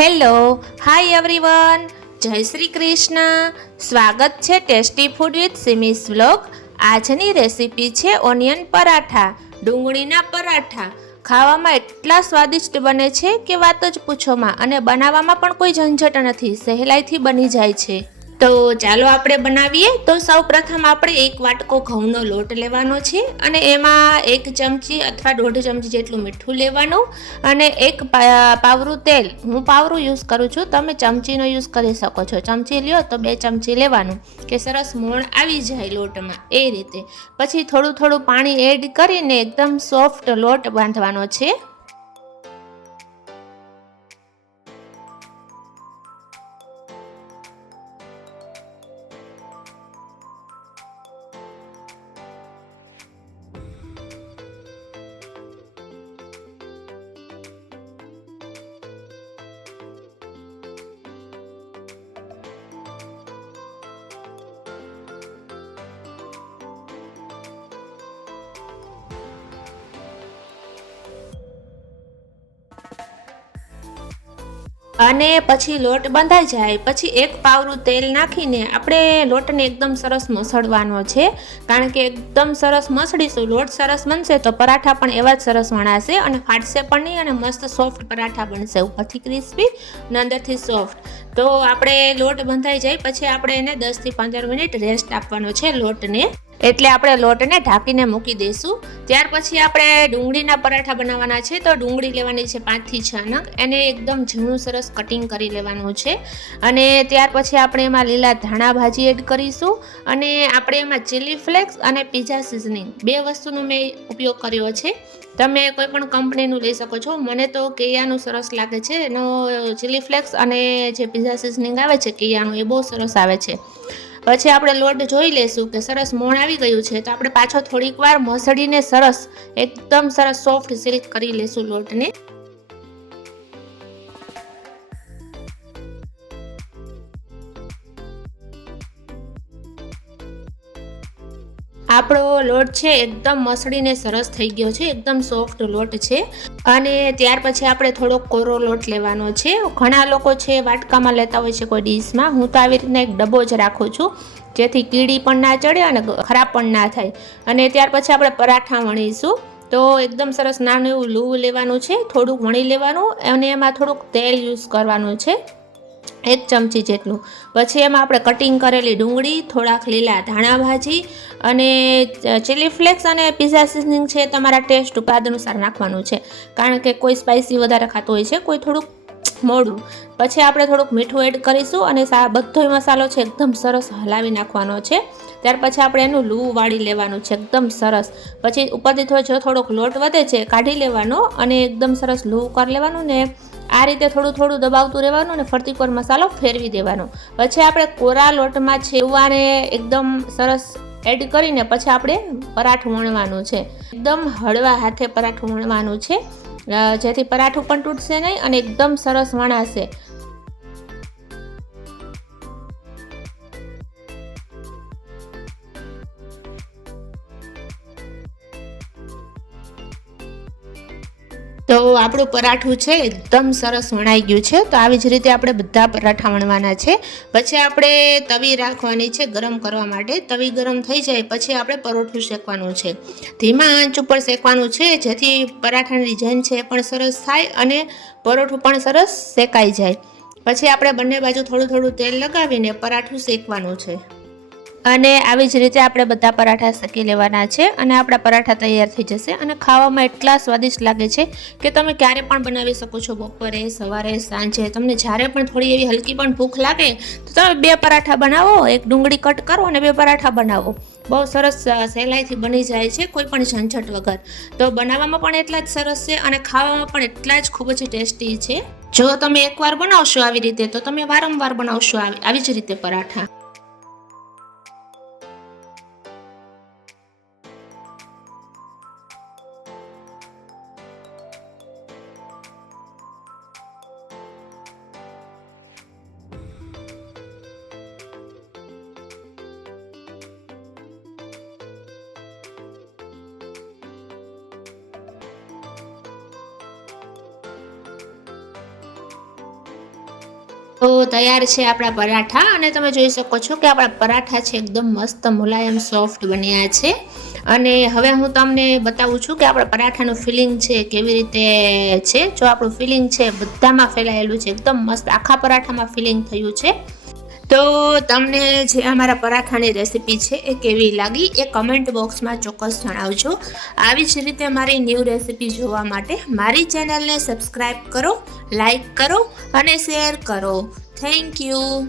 Hello, hi everyone, જય શ્રી કૃષ્ણ. સ્વાગત છે ટેસ્ટી ફૂડ વિથ સિમીસ વ્લોગ. આજની રેસીપી છે ઓનિયન પરાઠા, ડુંગળીના પરાઠા. ખાવામાં એટલા સ્વાદિષ્ટ બને છે કે વાત જ પૂછોમાં, અને બનાવવામાં પણ કોઈ ઝંઝટ નથી, સહેલાઈથી બની જાય છે. તો ચાલો આપણે બનાવીએ. તો સૌ પ્રથમ આપણે એક વાટકો ઘઉંનો લોટ લેવાનો છે, અને એમાં 1 ચમચી અથવા 1.5 ચમચી જેટલું મીઠું લેવાનું, અને એક પાવરું તેલ. હું પાવરું યુઝ કરું છું, તમે ચમચીનો યુઝ કરી શકો છો. ચમચી લ્યો તો 2 ચમચી લેવાનું, કે સરસ મોણ આવી જાય લોટમાં એ રીતે. પછી થોડું થોડું પાણી એડ કરીને એકદમ સોફ્ટ લોટ બાંધવાનો છે. અને પછી લોટ બંધાઈ જાય પછી એક પાવરું તેલ નાખીને આપણે લોટને એકદમ સરસ મસળવાનો છે. કારણ કે એકદમ સરસ મસળીશું, લોટ સરસ બનશે તો પરાઠા પણ એવા જ સરસ વણાશે અને ફાટશે પણ નહીં, અને મસ્ત સોફ્ટ પરાઠા બનશે, ઉપરથી ક્રિસ્પી અને અંદરથી સોફ્ટ. તો આપણે લોટ બંધાઈ જાય પછી આપણે એને 10 થી 15 મિનિટ રેસ્ટ આપવાનો છે લોટને. એટલે આપણે લોટને ઢાંકીને મૂકી દઈશું. ત્યાર પછી આપણે ડુંગળીના પરાઠા બનાવવાના છે. તો ડુંગળી લેવાની છે 5 થી 6 નંગ. એને એકદમ ઝીણું સરસ કટિંગ કરી લેવાનું છે. અને ત્યાર પછી આપણે એમાં લીલા ધાણા ભાજી એડ કરીશું, અને આપણે એમાં ચીલી ફ્લેક્સ અને પિઝા સિઝનિંગ 2 વસ્તુનો મેં ઉપયોગ કર્યો છે. તમે કોઈ પણ કંપનીનું લઈ શકો છો. મને તો કેયાનું સરસ લાગે છે, એનો ચીલી ફ્લેક્સ અને જે પિઝા સિઝનિંગ આવે છે કેયાનું, એ બહુ સરસ આવે છે. પછી આપણે લોટ જોઈ લઈશું કે સરસ મોણ આવી ગયું છે, તો આપણે પાછો થોડીક વાર મસળીને સરસ એકદમ સરસ સોફ્ટ સિલ્ક કરી લઈશું લોટને. આપણો લોટ છે એકદમ મસળીને સરસ થઈ ગયો છે, એકદમ સોફ્ટ લોટ છે. અને ત્યાર પછી આપણે થોડો કોરો લોટ લેવાનો છે. ઘણા લોકો છે વાટકામાં લેતા હોય છે, કોઈ ડીશમાં. હું તો આવી રીતના એક ડબ્બો જ રાખું છું, જેથી કીડી પણ ના ચડે અને ખરાબ પણ ના થાય. અને ત્યાર પછી આપણે પરાઠા વણીશું. તો એકદમ સરસ નાનું એવું લૂ લેવાનું છે, થોડુંક વણી લેવાનું, અને એમાં થોડુંક તેલ યુઝ કરવાનું છે, 1 ચમચી જેટલું. પછી એમાં આપણે કટિંગ કરેલી ડુંગળી, થોડાક લીલા ધાણા ભાજી અને ચીલી ફ્લેક્સ અને પિઝા સિઝનિંગ છે તમારા ટેસ્ટ સ્વાદ અનુસાર નાખવાનું છે. કારણ કે કોઈ સ્પાઇસી વધારે ખાતું હોય છે, કોઈ થોડુંક મોડું. પછી આપણે થોડુંક મીઠું એડ કરીશું, અને બધો મસાલો છે એકદમ સરસ હલાવી નાખવાનો છે. ત્યાર પછી આપણે એનું લૂ વાળી લેવાનું છે એકદમ સરસ. પછી ઉપરથી થોડોક લોટ વધે છે કાઢી લેવાનો, અને એકદમ સરસ લૂ કરી લેવાનું, ને આ રીતે થોડું થોડું દબાવતું રહેવાનું, અને ફરતી પર મસાલો ફેરવી દેવાનો. પછી આપણે કોરા લોટમાં છેવવાને એકદમ સરસ એડ કરીને પછી આપણે પરાઠું વણવાનું છે. એકદમ હળવા હાથે પરાઠું વણવાનું છે, જેથી પરાઠું પણ તૂટશે નહીં અને એકદમ સરસ વણાશે. તો આપણું પરાઠું છે એકદમ સરસ વણાઈ ગયું છે. તો આવી જ રીતે આપણે બધા પરાઠા વણવાના છે. પછી આપણે તવી રાખવાની છે ગરમ કરવા માટે. તવી ગરમ થઈ જાય પછી આપણે પરોઠું શેકવાનું છે. ધીમા આંચ ઉપર શેકવાનું છે, જેથી પરાઠાની ડિઝાઇન છે એ પણ સરસ થાય અને પરોઠું પણ સરસ શેકાઈ જાય. પછી આપણે બંને બાજુ થોડું થોડું તેલ લગાવીને પરાઠું શેકવાનું છે. અને આવી જ રીતે આપણે બધા પરાઠા શેકી લેવાના છે, અને આપણા પરાઠા તૈયાર થઈ જશે. અને ખાવામાં એટલા સ્વાદિષ્ટ લાગે છે કે તમે ક્યારે પણ બનાવી શકો છો, બપોરે, સવારે, સાંજે. તમને જ્યારે પણ થોડી એવી હલકી પણ ભૂખ લાગે તો તમે 2 પરાઠા બનાવો, એક ડુંગળી કટ કરો અને 2 પરાઠા બનાવો. બહુ સરસ સહેલાઈથી બની જાય છે, કોઈ પણ ઝંઝટ વગર. તો બનાવવામાં પણ એટલા જ સરસ છે, અને ખાવામાં પણ એટલા જ ખૂબ જ ટેસ્ટી છે. જો તમે એકવાર બનાવશો આવી રીતે, તો તમે વારંવાર બનાવશો આવી જ રીતે પરાઠા. તો તૈયાર છે આપણા પરાઠા અને તમે જોઈ શકો છો કે આપણા પરાઠા છે એકદમ મસ્ત મુલાયમ સોફ્ટ બન્યા છે. અને હવે હું તમને બતાવું છું કે આપણા પરાઠાનું ફિલિંગ છે કેવી રીતે છે. જો આપણું ફિલિંગ છે બધામાં ફેલાયેલું છે, એકદમ મસ્ત આખા પરાઠામાં ફિલિંગ થયું છે. તો તમને જે અમારા પરાઠાની રેસીપી છે એ કેવી લાગી એ કમેન્ટ બોક્સમાં ચોક્કસ જણાવજો. આવી જ રીતે મારી ન્યૂ રેસીપી જોવા માટે મારી ચેનલને સબસ્ક્રાઈબ કરો, લાઈક કરો અને શેર કરો. Thank you.